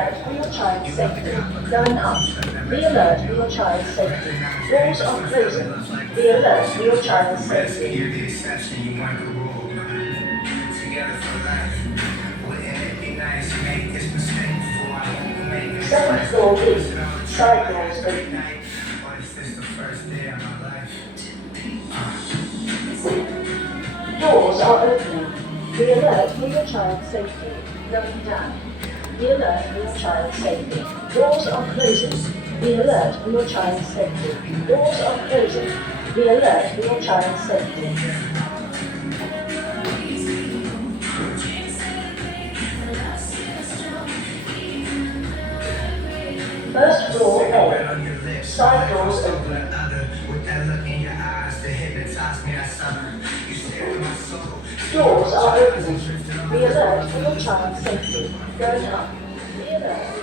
alert for your child's safety. Going up. Be alert for your child's safety. Doors are closing. Be alert for your child's safety. Second floor B. Side doors open. Doors are opening. Be alert for your child's safety. Going down. Be alert for your child's safety. Doors are closing. Be alert for your child's safety. Doors are closing. Be alert for your child's safety. First floor A. Side doors open. Doors are opening. Be alert for your child's safety. Going up. Be alert.